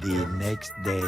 The next day.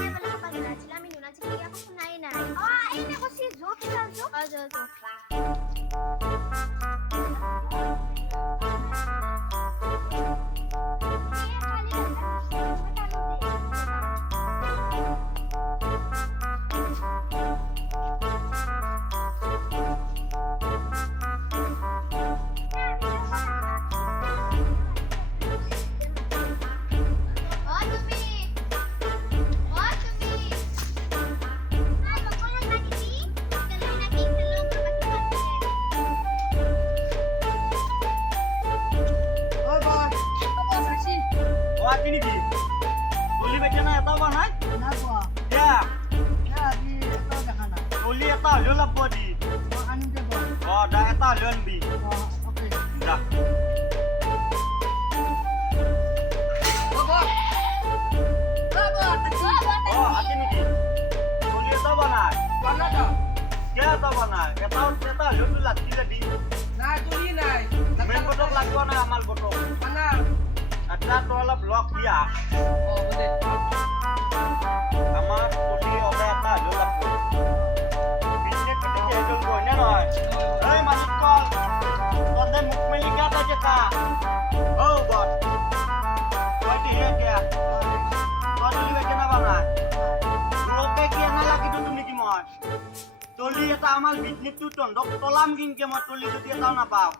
Toli eta amal bisnis tu tondok tolam king ke matuli tu dia tahu napa?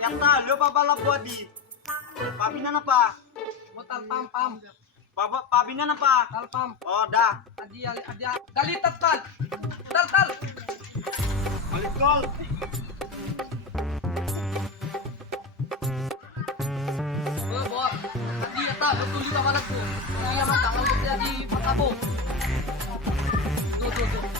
Eta lo papa lapodi. Pabina napa? Motal pam pam. Papa pabina napa? Tal pam. Oh dah. Adia gali tal. Tal. Balik kol. Bos. Tadi eta lo tuli sama aku. Dia mah tangan dia di Pakabo. Tuh.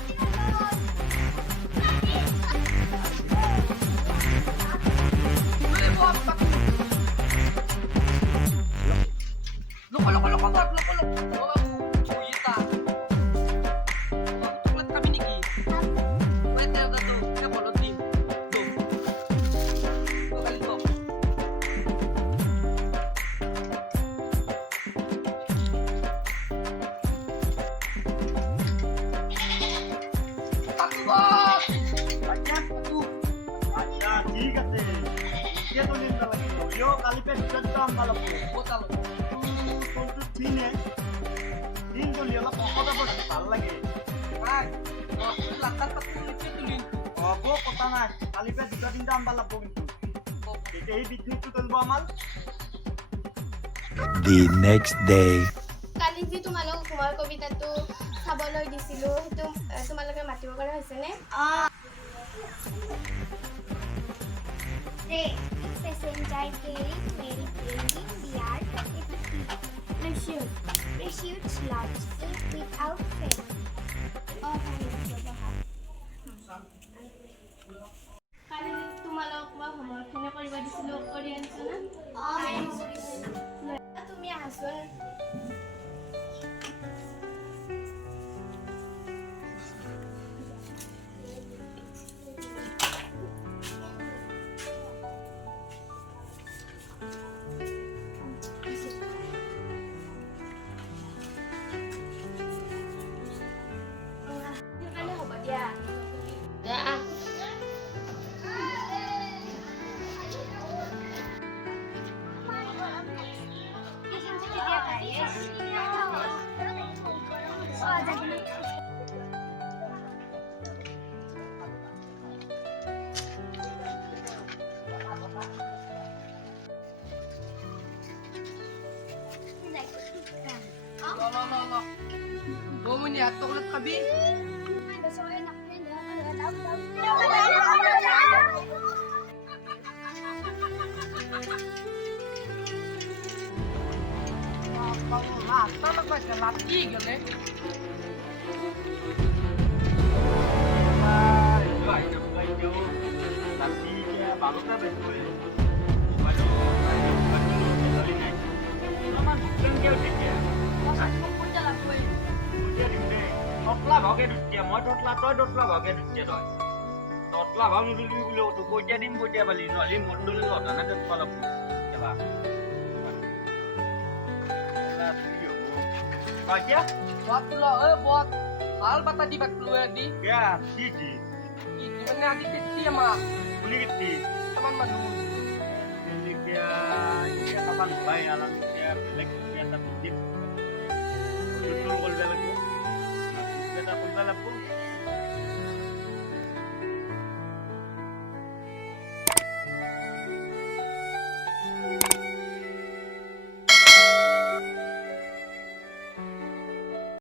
তুলি দিব লাগিব ইয়ো কালি pay দুটা দুটা আনবা লাগব বতালো তোৰটো দিনে দিন তুলি অলপ শকত হ'ব ভাল লাগে নাই লাতার পাতি নিচে তুলি হ'ব কথা নাই কালি পে দুটা তিনটা আনবা লাগব কিন্তু তেতিয়া এই পিকনিকটো তুলিব আমাৰ The next day. কালি যি তোমালোক মই কবিতাটো চাবলৈ দিছিলোঁ সেইটো তোমালোকে মাতিব পৰা হৈছেনে? Passenger carrying Mary bringing the art precious lots without fail. কালি তোমালোক মই হোমৱৰ্কখিনি কৰিব দিছিলোঁ কৰি আনিছানে? তুমি আহাচোন সেইকাৰণে হ'ব দিয়া lo Bumuni at tuklat kabi. Lata magbaga lati gale. Totla bhage dutia moi totla toy totla bhage dutia toy totla bhag nuduli bule to koitia dim koitia bali no ali mondol lo dana tet pala pu kela la tuyo bagia Buat lo buat hal bata di bat lu di. ya siji Gimana adi titi ama uli giti teman manu. ini dia ya kapan bae alang dia belek dia tapi dip betul kol bela ku kita kol bela ku